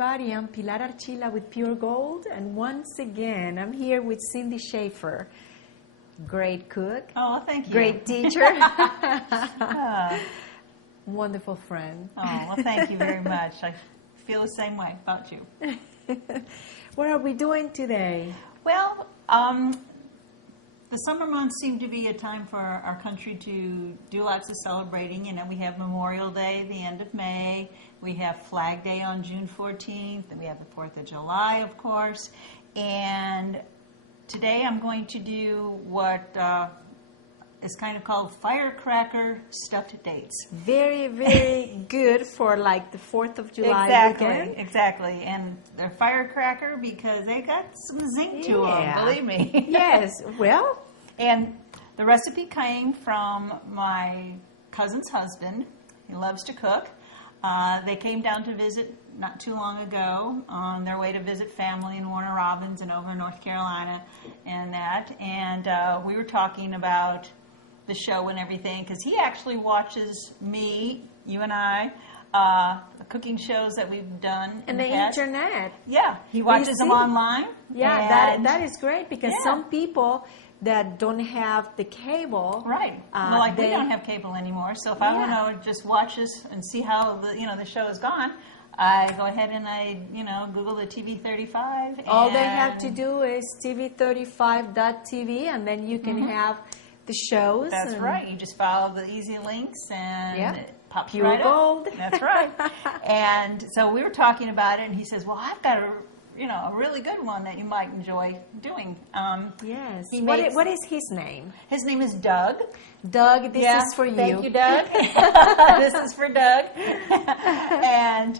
everybody. I'm Pilar Archila with Pure Gold, and once again, I'm here with Cindy Schaefer. Great cook. Oh, thank you. Great teacher. Wonderful friend. Oh, well, thank you very much. I feel the same way about you. What are we doing today? Well, the summer months seem to be a time for our country to do lots of celebrating. You know, we have Memorial Day, the end of May. We have Flag Day on June 14th. And we have the 4th of July, of course. And today I'm going to do what is kind of called Firecracker stuffed dates. Very, very good for like the 4th of July weekend. Exactly. And they're firecracker because they got some zinc to them, believe me. Yes. Well. And the recipe came from my cousin's husband. He loves to cook. They came down to visit not too long ago on their way to visit family in Warner Robins and over in North Carolina and that. And we were talking about the show and everything because he actually watches me, you and I, the cooking shows that we've done and the internet. Yeah, he watches them online. Yeah, that is great because some people that don't have the cable. Right. Well, like we don't have cable anymore, so if I want to just watch this and see how the show is gone, I go ahead and I Google the TV35. All they have to do is TV35.tv, and then you can have the shows. That's right. You just follow the easy links and it pops Pure right Gold. up. That's right. And so we were talking about it, and he says, "Well, I've got a really good one that you might enjoy doing." Yes. What is his name? His name is Doug. Doug, this is for you. Thank you, Doug. This is for Doug. And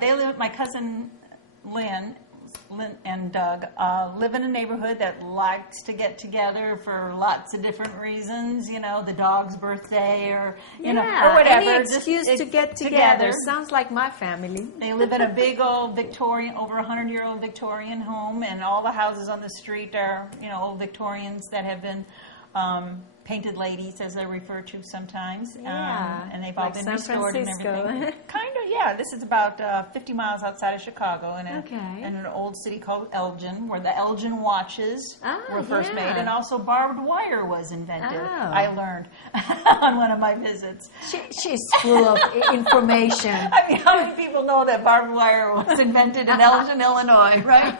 they live. My cousin Lynn and Doug live in a neighborhood that likes to get together for lots of different reasons. The dog's birthday or or whatever. Any excuse to get together. Sounds like my family. They live in a big old Victorian, over 100-year-old Victorian home, and all the houses on the street are old Victorians that have been painted ladies, as they're referred to sometimes. And they've all been restored and everything. Kind of, yeah. This is about 50 miles outside of Chicago in an old city called Elgin, where the Elgin watches were first made, and also barbed wire was invented. I learned on one of my visits. She's full of information. I mean, how many people know that barbed wire was invented in Elgin, Illinois, right?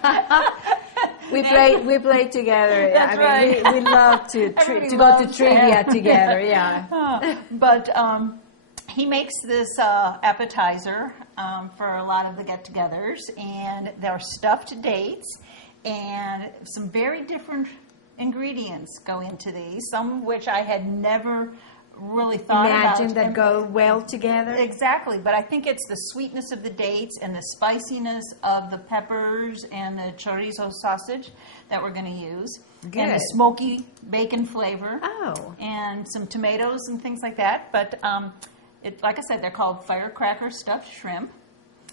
We play together. That's right. We love to go to trivia together. Yeah. But he makes this appetizer for a lot of the get-togethers, and they're stuffed dates, and some very different ingredients go into these. Some of which I had never really thought Imagine that go well together. Exactly, but I think it's the sweetness of the dates and the spiciness of the peppers and the chorizo sausage that we're going to use. Good. And the smoky bacon flavor. Oh. And some tomatoes and things like that. But like I said, they're called Firecracker stuffed shrimp.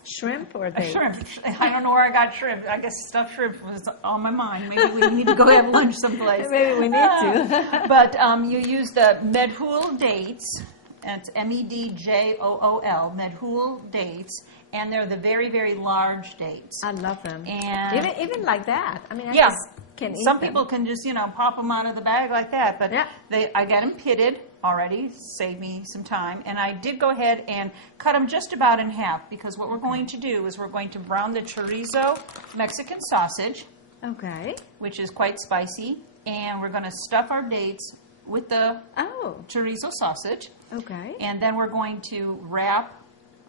Shrimp or dates? Shrimp. I don't know where I got shrimp. I guess stuffed shrimp was on my mind. Maybe we need to go have lunch someplace. Maybe we need to. But you use the Medjool dates. And it's Medjool, Medjool dates. And they're the very, very large dates. I love them. And even like that. I mean, I yeah. just can eat Some them. people can just, pop them out of the bag like that. But I got them pitted already, save me some time. And I did go ahead and cut them just about in half, because what we're going to do is we're going to brown the chorizo Mexican sausage, which is quite spicy, and we're going to stuff our dates with the chorizo sausage. And then we're going to wrap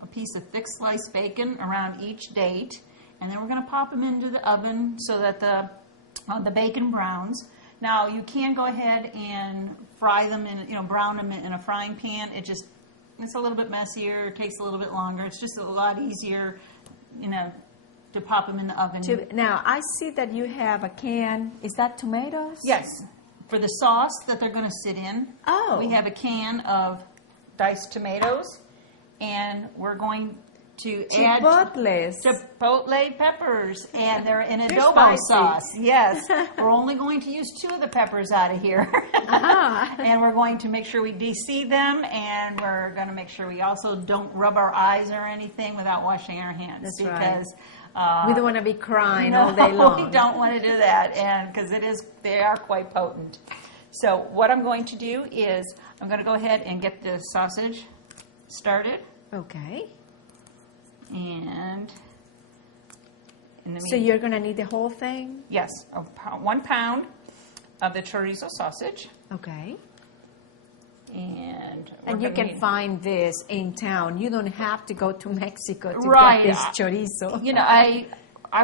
a piece of thick sliced bacon around each date, and then we're going to pop them into the oven so that the bacon browns. Now, you can go ahead and fry them in, brown them in a frying pan. It's a little bit messier. It takes a little bit longer. It's just a lot easier, to pop them in the oven. Now, I see that you have a can. Is that tomatoes? Yes. For the sauce that they're going to sit in, we have a can of diced tomatoes, and we're going to add chipotle peppers, and they're in adobo spicy. sauce. Yes, we're only going to use 2 of the peppers out of here, and we're going to make sure we de-seed them, and we're going to make sure we also don't rub our eyes or anything without washing our hands. That's because we don't want to be crying all day long. We don't want to do that, and because they are quite potent. So what I'm going to do is I'm going to go ahead and get the sausage started. Okay. And in the so you're going to need the whole thing? Yes, 1 pound of the chorizo sausage. Okay. And you can find this in town. You don't have to go to Mexico to right. get this chorizo. You know, I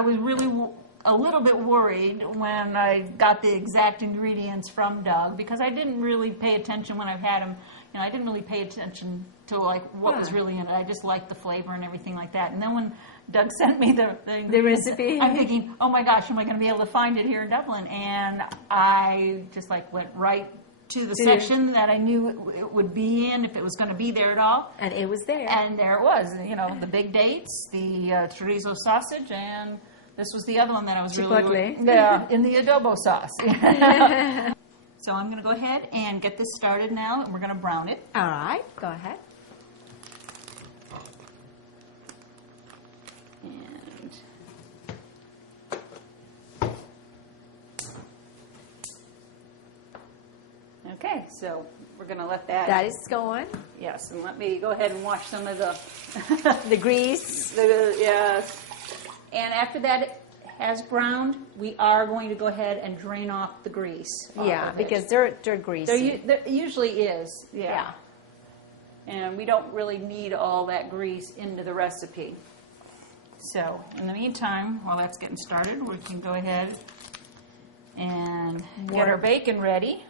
was really a little bit worried when I got the exact ingredients from Doug, because I didn't really pay attention when I've had him. You know, I didn't really pay attention to like what was really in it. I just liked the flavor and everything like that. And then when Doug sent me the recipe, I'm thinking, oh my gosh, am I going to be able to find it here in Dublin? And I just like went right to the section that I knew it would be in, if it was going to be there at all. And it was there. And there it was. You know, the big dates, the chorizo sausage, and this was the other one that I was really in the adobo sauce. So I'm going to go ahead and get this started now, and we're going to brown it. All right, go ahead. And okay, so we're going to let that. That is going. Yes, and let me go ahead and wash some of the the grease. Yes. And after that has browned, we are going to go ahead and drain off the grease. Yeah, because they're greasy. There usually is, yeah. And we don't really need all that grease into the recipe. So, in the meantime, while that's getting started, we can go ahead and get our bacon ready.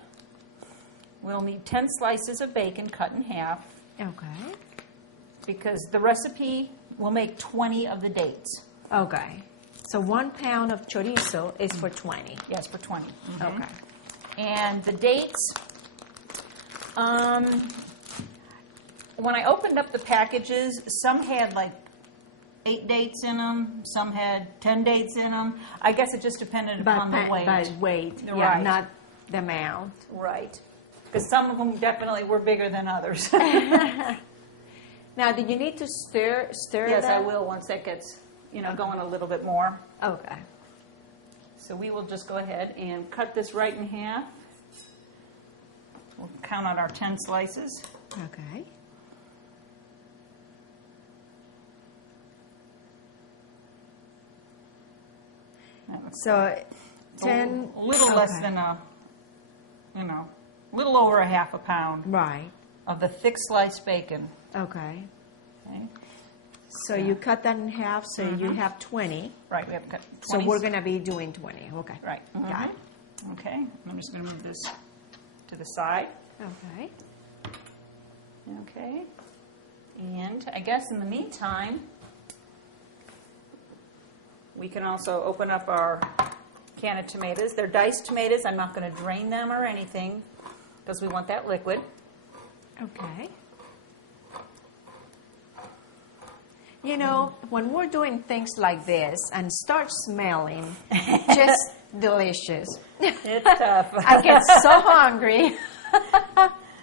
We'll need 10 slices of bacon cut in half. Okay. Because the recipe will make 20 of the dates. Okay. So 1 pound of chorizo is for 20. Yes, for 20. Mm-hmm. Okay. And the dates, when I opened up the packages, some had like 8 dates in them, some had 10 dates in them. I guess it just depended upon the weight. By weight, right. Not the amount. Right. Because some of them definitely were bigger than others. Now, do you need to stir Yes, that? I will once that gets, going a little bit more. Okay. So we will just go ahead and cut this right in half. We'll count out our 10 slices. Okay. So 10... A little less than little over a half a pound. Right. Of the thick sliced bacon. Okay. Okay. So you cut that in half, so you have 20. Right, we have cut 20. So we're going to be doing 20. Okay. Right. Mm-hmm. Got it. Okay. I'm just going to move this to the side. Okay. Okay. And I guess in the meantime, we can also open up our can of tomatoes. They're diced tomatoes. I'm not going to drain them or anything because we want that liquid. Okay. When we're doing things like this and start smelling, just delicious. It's tough. I get so hungry.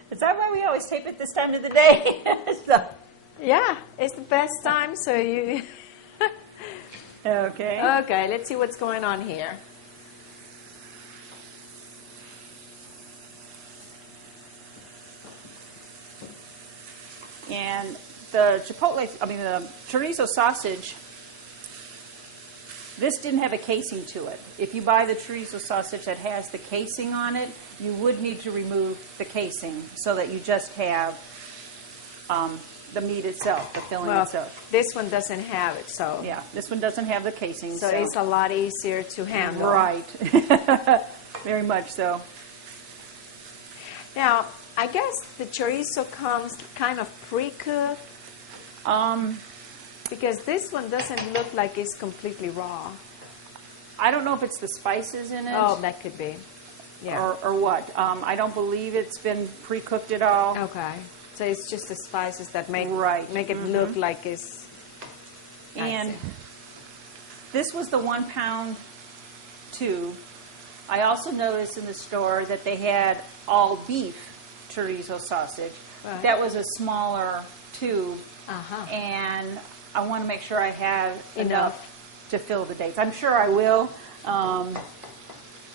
Is that why we always tape it this time of the day? Yeah, it's the best time, so you... Okay. Okay, let's see what's going on here. And the the chorizo sausage, this didn't have a casing to it. If you buy the chorizo sausage that has the casing on it, you would need to remove the casing so that you just have the meat itself, the filling itself. This one doesn't have it, so... Yeah, this one doesn't have the casing. So it's a lot easier to handle. Right. Very much so. Now, I guess the chorizo comes kind of pre-cooked. Because this one doesn't look like it's completely raw. I don't know if it's the spices in it. Oh, that could be. Yeah. Or what. I don't believe it's been pre-cooked at all. Okay. So it's just the spices that make it Mm-hmm. look like it's And this was the 1 pound tube. I also noticed in the store that they had all beef chorizo sausage. Right. That was a smaller tube. Uh-huh. And I want to make sure I have enough to fill the dates. I'm sure I will.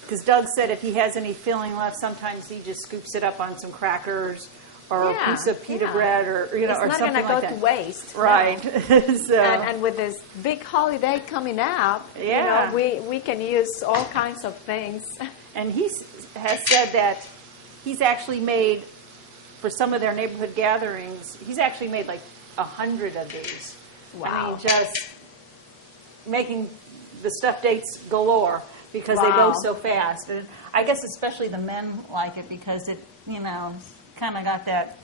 Because Doug said if he has any filling left, sometimes he just scoops it up on some crackers or a piece of pita bread or or something like that. It's not going to go to waste. Right. No. So. And with this big holiday coming up, we can use all kinds of things. And he has said that he's actually made, for some of their neighborhood gatherings, he's actually made like 100 of these. Wow. I mean, just making the stuffed dates galore because they go so fast. And I guess especially the men like it because it, kind of got that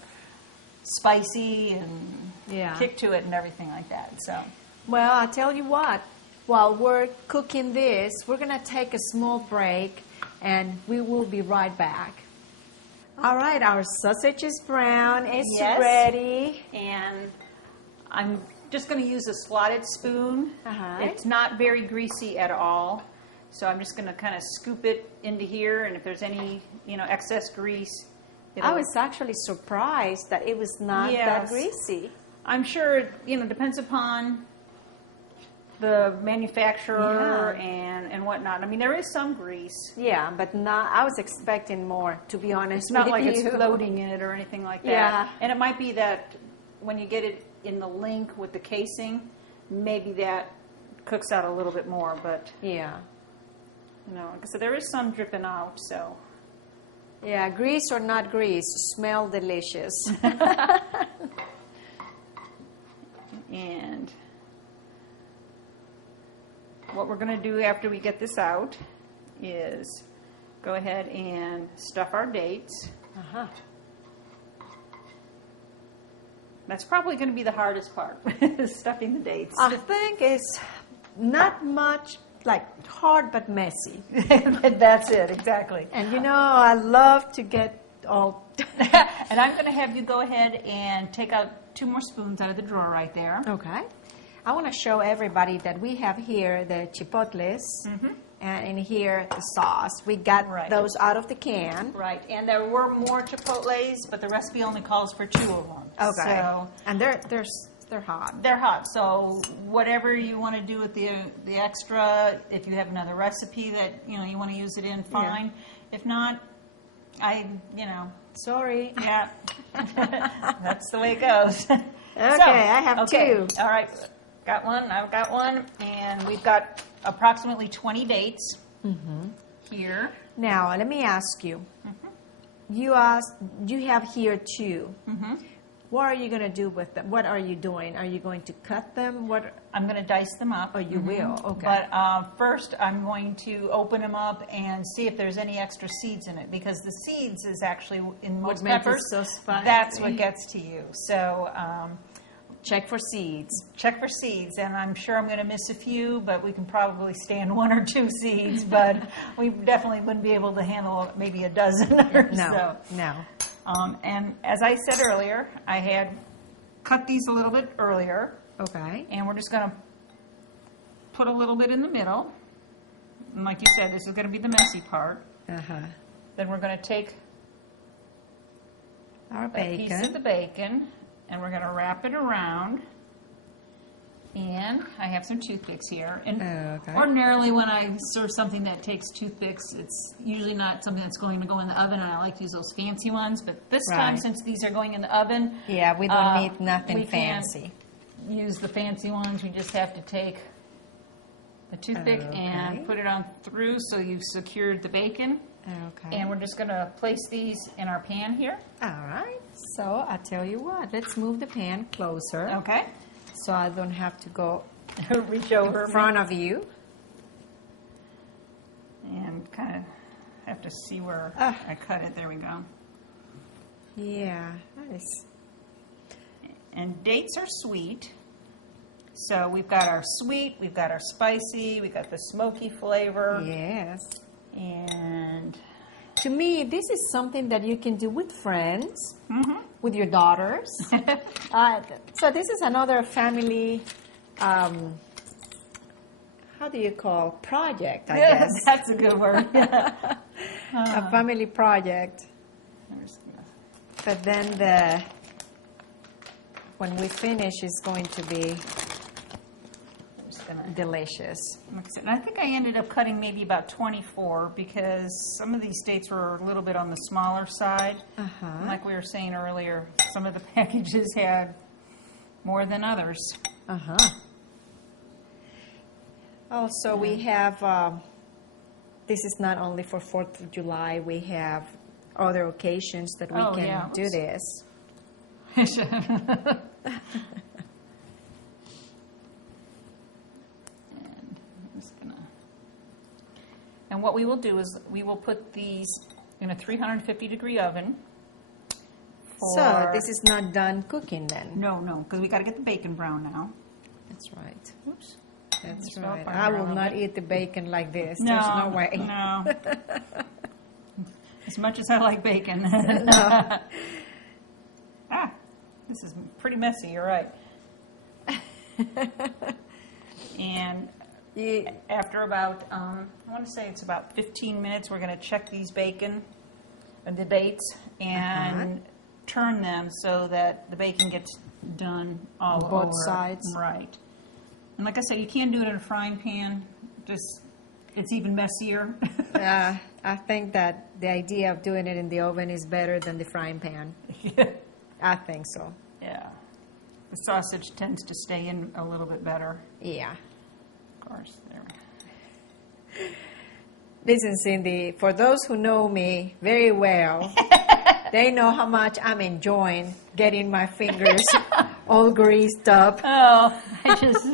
spicy and kick to it and everything like that. So, well, I'll tell you what. While we're cooking this, we're going to take a small break, and we will be right back. All right, our sausage is brown. It's ready. And I'm just going to use a slotted spoon. It's not very greasy at all. So I'm just going to kind of scoop it into here. And if there's any, excess grease, I was actually surprised that it was not that greasy. I'm sure, it depends upon the manufacturer and whatnot. I mean, there is some grease. Yeah, but not. I was expecting more, to be honest. It's not with like you. it's floating in it or anything like that. Yeah. And it might be that when you get it in the link with the casing, maybe that cooks out a little bit more. But yeah, so there is some dripping out. So yeah, grease or not grease, smell delicious. And what we're going to do after we get this out is go ahead and stuff our dates. That's probably going to be the hardest part, stuffing the dates. I think it's not much hard but messy. That's it, exactly. And I love to get all... And I'm going to have you go ahead and take out 2 more spoons out of the drawer right there. Okay. I want to show everybody that we have here the chipotles and in here the sauce. We got those out of the can. Right. And there were more chipotles, but the recipe only calls for 2 of them. Okay. So, and they're hot. They're hot. So whatever you want to do with the extra, if you have another recipe that you want to use it in, fine. Yeah. If not, sorry. Yeah. That's the way it goes. Okay, I have 2. All right. Got one. I've got one. And we've got approximately 20 dates here. Now, let me ask you. You have here 2. What are you going to do with them? What are you doing? Are you going to cut them? I'm going to dice them up. Oh, you will? Okay. But first, I'm going to open them up and see if there's any extra seeds in it. Because the seeds is actually, in most peppers, so spicy. That's what gets to you. So check for seeds. Check for seeds. And I'm sure I'm going to miss a few, but we can probably stand 1 or 2 seeds. But we definitely wouldn't be able to handle maybe a dozen or so. No. And as I said earlier, I had cut these a little bit earlier. Okay. And we're just going to put a little bit in the middle. And like you said, this is going to be the messy part. Then we're going to take our a piece of the bacon, and we're going to wrap it around. And I have some toothpicks here. And ordinarily when I serve something that takes toothpicks, it's usually not something that's going to go in the oven, and I like to use those fancy ones. But this time, since these are going in the oven... Yeah, we don't need nothing fancy. Use the fancy ones. We just have to take the toothpick and put it on through so you've secured the bacon. Okay. And we're just going to place these in our pan here. All right. So I tell you what, let's move the pan closer. Okay. So I don't have to go reach over in front of you. And kind of have to see where I cut it. There we go. Yeah, that is. And dates are sweet. So we've got our sweet, we've got our spicy, we've got the smoky flavor. Yes. And to me, this is something that you can do with friends, with your daughters. So this is another family how do you call project, I Yeah, guess. that's a good word. A family project. I'm just gonna- But then when we finish, it's going to be I'm just gonna delicious. mix it. And I think I ended up cutting maybe about 24 because some of these dates were a little bit on the smaller side. Uh-huh. And like we were saying earlier, some of the packages had more than others. Uh-huh. Also, we have, this is not only for 4th of July, we have other occasions that we Oh, can yeah. do this. And what we will do is we will put these in a 350-degree oven. So, this is not done cooking then? No, because we got to get the bacon brown now. That's right. Oops. That's Just fell right. apart I there a will little not bit. eat the bacon like this. No, There's no way. No. As much as I like bacon. No. Ah, this is pretty messy, you're right. And after about, I want to say it's about 15 minutes, we're going to check these the baits, and turn them so that the bacon gets done all over. Both sides. Right. And like I said, you can do it in a frying pan. It's even messier. I think that the idea of doing it in the oven is better than the frying pan. Yeah. I think so. Yeah. The sausage tends to stay in a little bit better. Yeah. Of course. There. Listen, Cindy, for those who know me very well, they know how much I'm enjoying getting my fingers all greased up. Oh, I just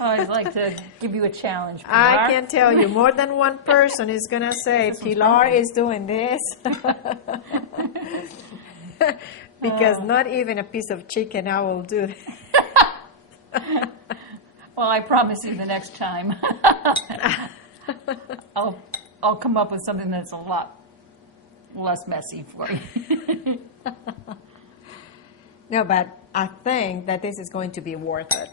always like to give you a challenge, Pilar. I can tell you, more than one person is going to say, Pilar is doing this. Because not even a piece of chicken I will do. Well, I promise you the next time I'll come up with something that's a lot less messy for you. No, but I think that this is going to be worth it.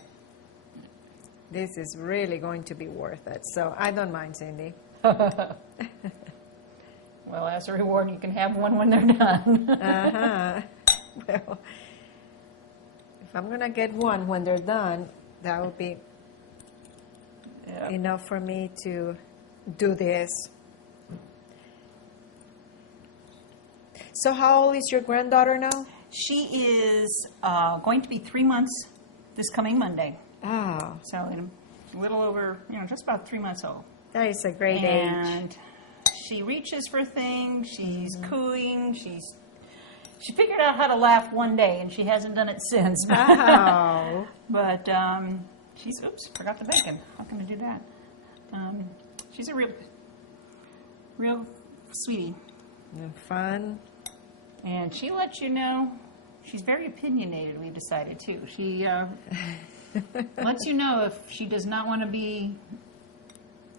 This is really going to be worth it. So I don't mind, Cindy. Well, as a reward, you can have one when they're done. Uh-huh. Well, if I'm going to get one when they're done, that will be enough for me to do this. So how old is your granddaughter now? She is going to be 3 months this coming Monday. Oh, So a little over, just about 3 months old. that is a great age. And she reaches for things. She's cooing. She figured out how to laugh one day, and she hasn't done it since. Wow. But oops, forgot the bacon. How can I do that? She's a real sweetie. Fun. And she lets you know, she's very opinionated, we decided too. She lets you know if she does not want to be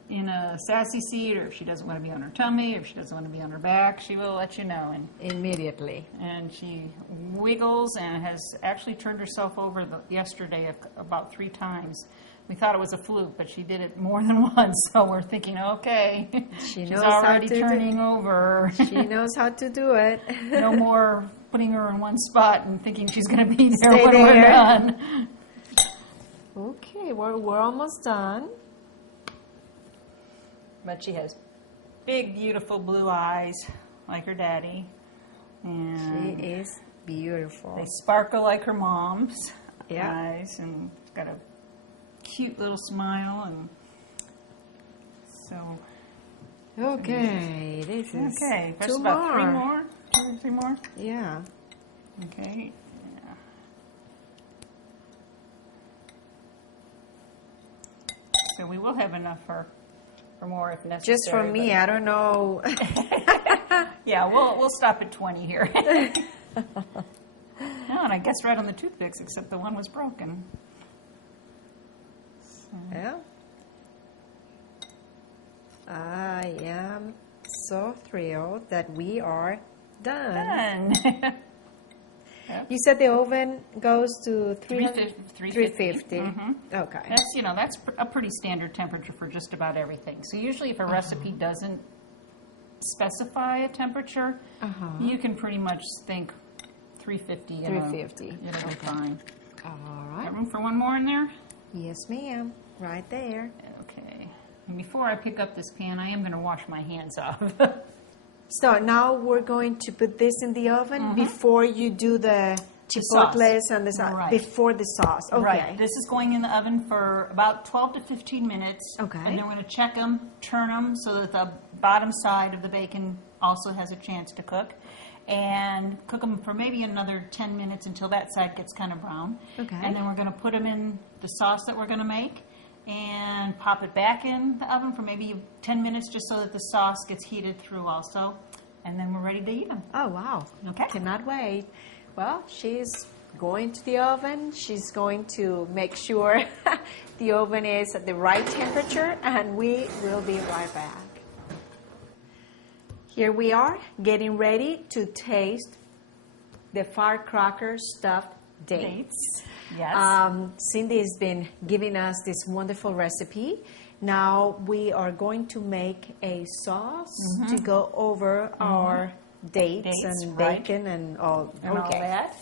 in a sassy seat, or if she doesn't want to be on her tummy, or if she doesn't want to be on her back, she will let you know. Immediately. And she wiggles and has actually turned herself over yesterday about 3 times. We thought it was a fluke, but she did it more than once. So we're thinking, okay, she's already turning over. She knows how to do it. No more putting her in one spot and thinking she's going to be there Stay when there. we're done. Okay, we're almost done. But she has big, beautiful blue eyes, like her daddy. And She is beautiful. they sparkle like her mom's Yeah. eyes, and she's got a cute little smile. And so, Okay, this is okay, there's 2 about more. 3 more. 2 or 3 more. Yeah. Okay. Yeah. So we will have enough for more if necessary. Just for me, I don't know. Yeah, we'll stop at 20 here. No, and I guess right on the toothpicks, except the one was broken. So. Well, I am so thrilled that we are done. Done. Yep. You said the oven goes to 350. 350. Okay. That's, that's a pretty standard temperature for just about everything. So usually if a recipe doesn't specify a temperature, you can pretty much think 350. 350. It'll be fine. All right. Got room for one more in there? Yes, ma'am. Right there. Okay. And before I pick up this pan, I am going to wash my hands off. So now we're going to put this in the oven before you do the chipotles and the sauce. Right. Before the sauce. Okay. Right. This is going in the oven for about 12 to 15 minutes. Okay. And then we're going to check them, turn them so that the bottom side of the bacon also has a chance to cook. And cook them for maybe another 10 minutes until that side gets kind of brown. Okay. And then we're going to put them in the sauce that we're going to make and pop it back in the oven for maybe 10 minutes just so that the sauce gets heated through also. And then we're ready to eat them. Oh, wow. Okay. Cannot wait. Well, she's going to the oven. She's going to make sure the oven is at the right temperature, and we will be right back. Here we are getting ready to taste the Firecracker stuffed dates. Yes. Cindy has been giving us this wonderful recipe. Now we are going to make a sauce to go over our dates and bacon and all. And all that.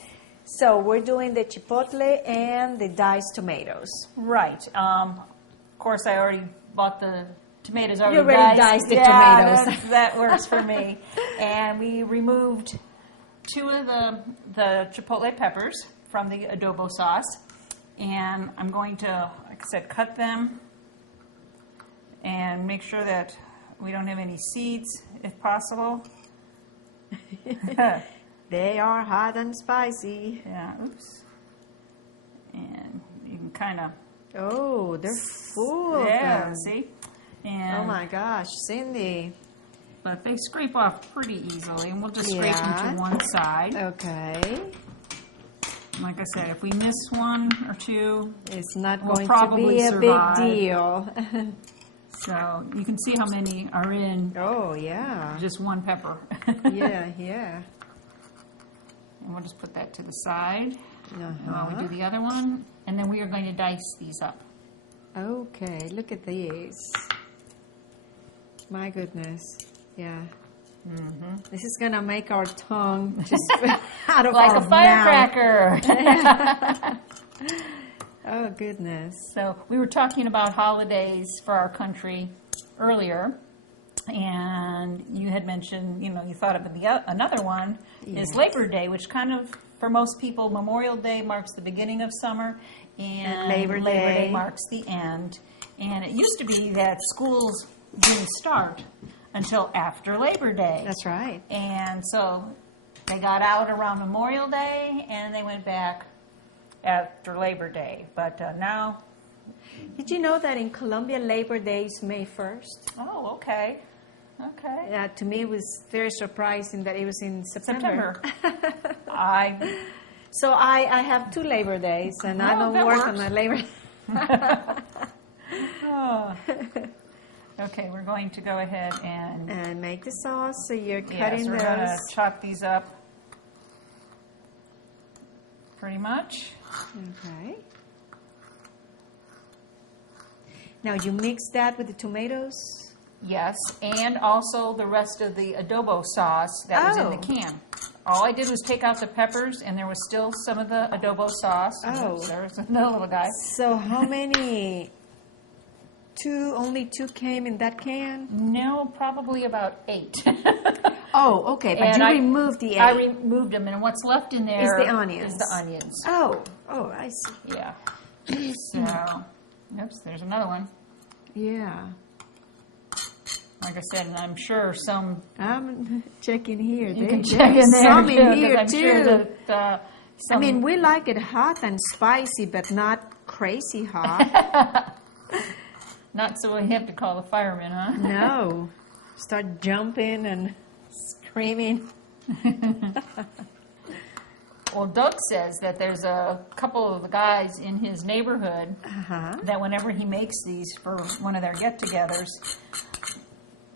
So we're doing the chipotle and the diced tomatoes. Right. Of course, I already bought the tomatoes already You already diced the tomatoes. That works for me. And we removed 2 of the chipotle peppers from the adobo sauce. And I'm going to, like I said, cut them and make sure that we don't have any seeds, if possible. They are hot and spicy. Yeah, oops. And you can kind of... Oh, they're full of them. See? And, Oh my gosh, Cindy. But they scrape off pretty easily, and we'll just scrape them to one side. Okay. Like I said, if we miss 1 or 2, It's not we'll going to probably be a survive. big deal. So you can see how many are in Oh, yeah. just 1 pepper. Yeah. And we'll just put that to the side while Uh-huh. we do the other one. And then we are going to dice these up. Okay, look at these. My goodness. Yeah. This is going to make our tongue just out of Like our a firecracker. mouth. Oh, goodness. So we were talking about holidays for our country earlier, and you had mentioned, you thought of another one is Labor Day, which kind of, for most people, Memorial Day marks the beginning of summer, and Labor Day marks the end. And it used to be that schools didn't start until after Labor Day. That's right. And so they got out around Memorial Day, and they went back after Labor Day. But now... Did you know that in Colombia, Labor Day is May 1st? Oh, okay. Okay. To me, it was very surprising that it was in September. So I have 2 Labor Days, and I don't that work works. on my Labor. Oh. Okay, we're going to go ahead And make the sauce. So you're yes, cutting we're going to those. chop these up pretty much. Okay. Now you mix that with the tomatoes. Yes, and also the rest of the adobo sauce that was in the can. All I did was take out the peppers, and there was still some of the adobo sauce. Oh. There's another little guy. So how many? Only 2 came in that can? No, probably about 8. Oh, okay. But And you I- removed the 8. I removed them, and what's left in there Is the onions. Is the onions. Oh, I see. Yeah. So, oops, there's another one. Yeah. Like I said, and I'm sure some... I'm checking here. You There- can check there's in there, some too, in 'cause here I'm too. sure that, I mean, we like it hot and spicy, but not crazy hot. not so we have to call the firemen, huh? No. Start jumping and screaming. Well, Doug says that there's a couple of the guys in his neighborhood that whenever he makes these for one of their get-togethers,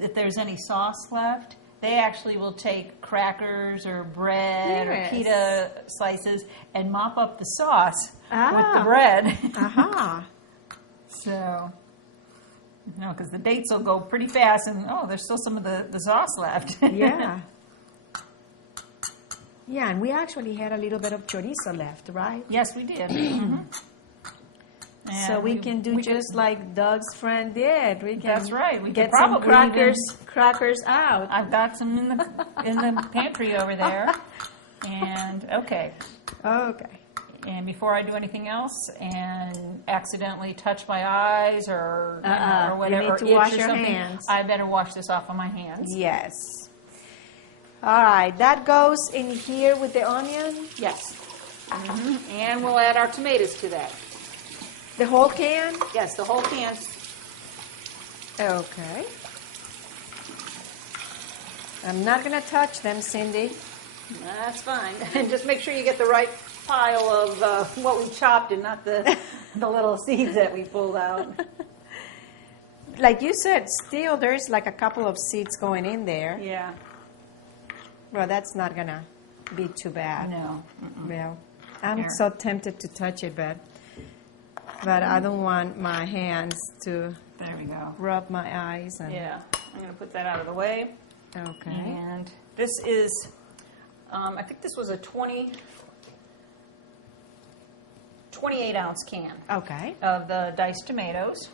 if there's any sauce left, they actually will take crackers or bread Yes. or pita slices and mop up the sauce with the Ah. bread. Uh-huh. So, no, because the dates will go pretty fast, and there's still some of the sauce left. Yeah. Yeah, and we actually had a little bit of chorizo left, right? Yes, we did. Mhm. So And we can do just like Doug's friend did. We can That's right. We get could some probably crackers out. I've got some in the pantry over there. And okay. Okay. And before I do anything else and accidentally touch my eyes or or whatever, You need to itch wash or your something, hands. I better wash this off of my hands. Yes. All right, that goes in here with the onion. Yes. And we'll add our tomatoes to that. The whole can? Yes, the whole can. Okay. I'm not going to touch them, Cindy. That's fine. And just make sure you get the right pile of what we chopped and not the little seeds that we pulled out. Like you said, still there's like a couple of seeds going in there. Yeah. Well, that's not going to be too bad. No. Well, I'm Here. so tempted to touch it, but I don't want my hands to There we go. rub my eyes. And, Yeah. I'm going to put that out of the way. Okay. And this is, I think this was a 28-ounce can Okay. of the diced tomatoes.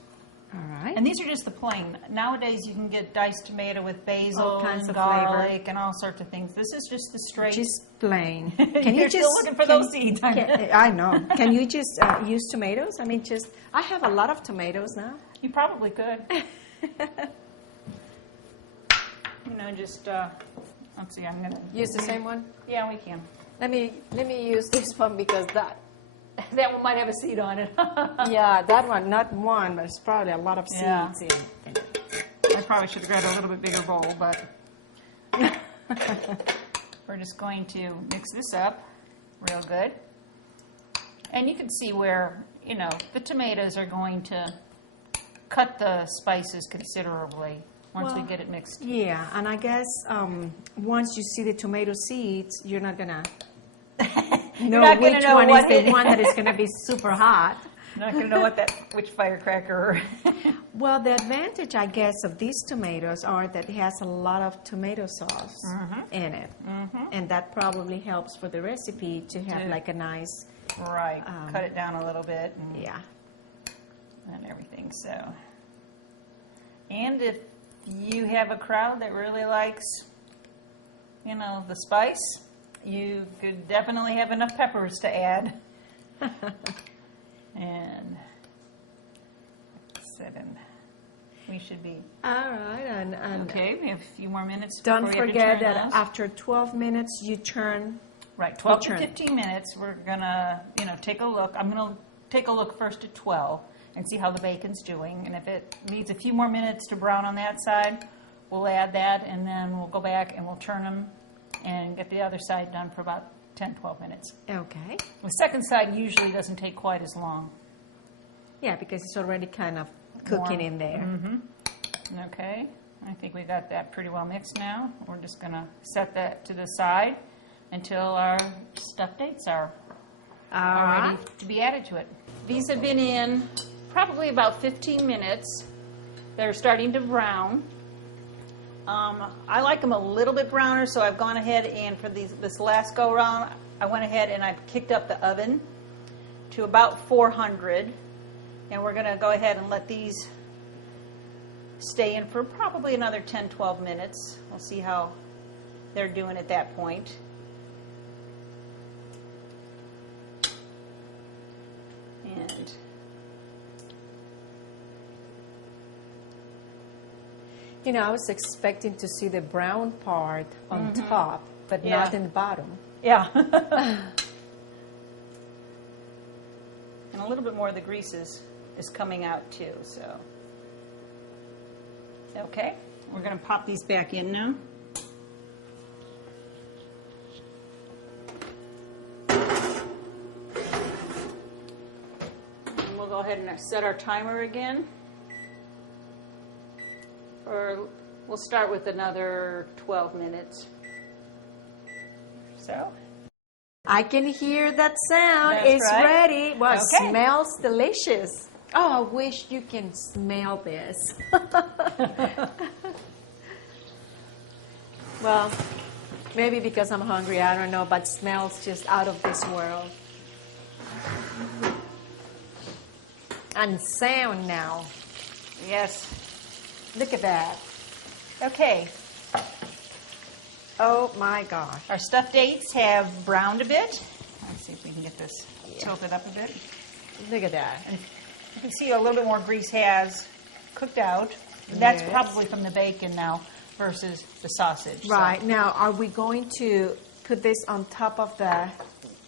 All right. And these are just the plain. Nowadays you can get diced tomato with basil All kinds and of flavor. garlic and all sorts of things. This is just the straight. Just plain. You're still looking for those seeds. I know. Can you just use tomatoes? I mean, I have a lot of tomatoes now. You probably could. Just, let's see, I'm going to... Use the same one? Yeah, we can. Let me use this one because that That one might have a seed on it. yeah, that one, not one, but it's probably a lot of Yeah. seeds in it. I probably should have grabbed a little bit bigger bowl, but we're just going to mix this up real good. And you can see where, the tomatoes are going to cut the spices considerably once we get it mixed. Yeah, and I guess once you see the tomato seeds, you're not going to know not gonna which know one what is the it- one that is going to be super hot. You're not going to know which firecracker. Well, the advantage, I guess, of these tomatoes are that it has a lot of tomato sauce in it. And that probably helps for the recipe to have like a nice, Right. Cut it down a little bit yeah. and everything. So, and if you have a crowd that really likes, the spice, you could definitely have enough peppers to add. And 7. We should be All right, and okay. We have a few more minutes. don't before we have to forget turn that those. after 12 minutes, you turn. Right, 12 to turn. 15 minutes. We're gonna, take a look. I'm gonna take a look first at 12 and see how the bacon's doing. And if it needs a few more minutes to brown on that side, we'll add that, and then we'll go back and we'll turn them and get the other side done for about 10, 12 minutes. Okay. The second side usually doesn't take quite as long. Yeah, because it's already kind of cooking in there. Okay, I think we got that pretty well mixed now. We're just gonna set that to the side until our stuffed dates are All ready right. to be added to it. These have been in probably about 15 minutes. They're starting to brown. I like them a little bit browner, so I've gone ahead and for this last go round, I went ahead and I've kicked up the oven to about 400, and we're going to go ahead and let these stay in for probably another 10, 12 minutes. We'll see how they're doing at that point. And I was expecting to see the brown part on top, but Yeah. not in the bottom. yeah. And a little bit more of the grease is coming out too, so. Okay, we're going to pop these back in now. And we'll go ahead and set our timer again for We'll start with another 12 minutes. So. I can hear that sound. That's It's right. ready. Well, it Okay. smells delicious. Oh, I wish you can smell this. Well, maybe because I'm hungry, I don't know, but smells just out of this world. And sound now. Yes. Look at that. Okay. Oh my gosh. Our stuffed dates have browned a bit. Let's see if we can get this tilted up a bit. Look at that. And you can see a little bit more grease has cooked out. That's Yes. probably from the bacon now versus the sausage. So- Right. Now, are we going to put this on top of the...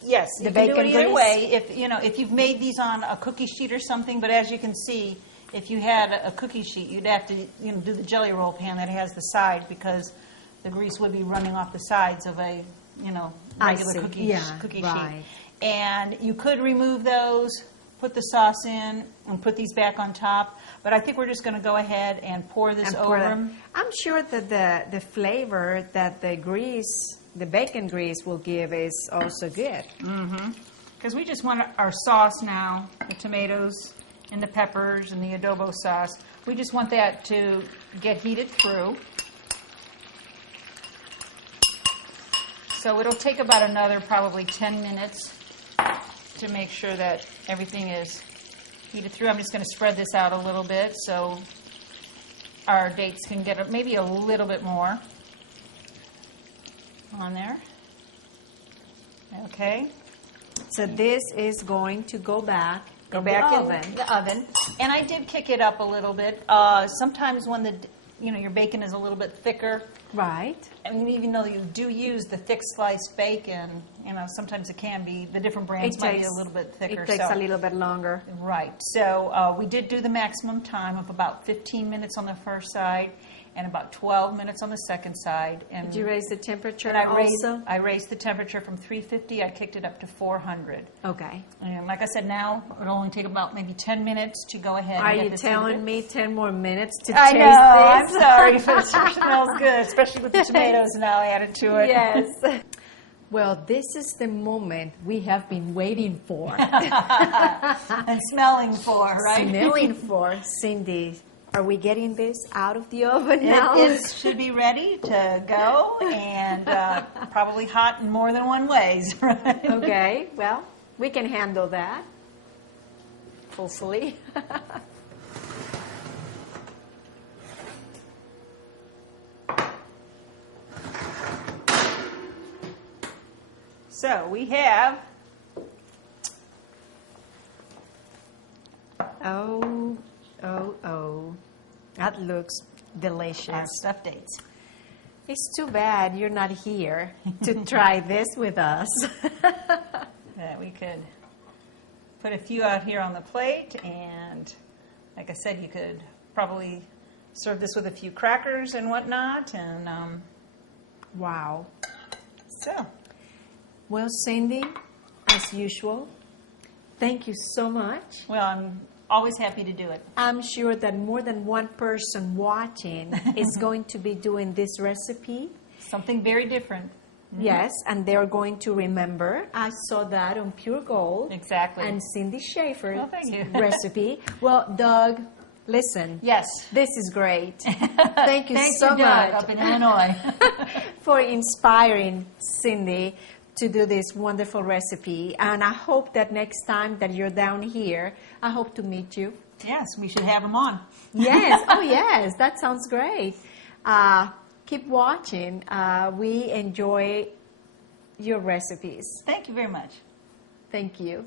Yes, The you can do bacon it either grease? way. If you've made these on a cookie sheet or something, but as you can see, if you had a cookie sheet, you'd have to do the jelly roll pan that has the side because the grease would be running off the sides of a I regular see. cookie Yeah, cookie right. sheet. And you could remove those, put the sauce in, and put these back on top. But I think we're just going to go ahead and pour this and over pour that. them. I'm sure that the flavor that the grease, the bacon grease will give is also good. Because we just want our sauce now, the tomatoes and the peppers and the adobo sauce. We just want that to get heated through. So it'll take about another probably 10 minutes to make sure that everything is heated through. I'm just going to spread this out a little bit so our dates can get maybe a little bit more on there. Okay. So this is going to go back in the in oven. the oven. And I did kick it up a little bit. Sometimes when your bacon is a little bit thicker, Right. I mean, even though you do use the thick sliced bacon, sometimes it can be, the different brands might be a little bit thicker. It takes so. a little bit longer. Right. So we did do the maximum time of about 15 minutes on the first side and about 12 minutes on the second side. And Did you raise the temperature and I also? raised the temperature from 350. I kicked it up to 400. Okay. And like I said, now it'll only take about maybe 10 minutes to go ahead Are and get you this telling heated. me 10 more minutes to I taste know, I'm this? sorry, but it sure smells good, especially with the tomatoes now added to it. Yes. Well, this is the moment we have been waiting for. And smelling for, right? Smelling for. Cindy, are we getting this out of the oven now? It should be ready to go and probably hot in more than one ways, right? Okay, well, we can handle that. Hopefully. So we have Oh. That looks our delicious. stuffed dates. It's too bad you're not here to try this with us. That we could put a few out here on the plate, and like I said, you could probably serve this with a few crackers and whatnot. And Wow. so, Well, Cindy, as usual, thank you so much. well, I'm always happy to do it. I'm sure that more than one person watching is going to be doing this recipe. Something very different. Yes, and they're going to remember. I saw that on Pure Gold. Exactly. And Cindy Schaefer's Oh, thank you. recipe. Well, Doug, listen. Yes. This is great. Thank you Thanks so to Doug much up in Illinois. for inspiring Cindy to do this wonderful recipe. And I hope that next time that you're down here, I hope to meet you. Yes, we should have them on. Yes. Oh, yes. That sounds great. Keep watching. We enjoy your recipes. Thank you very much. Thank you.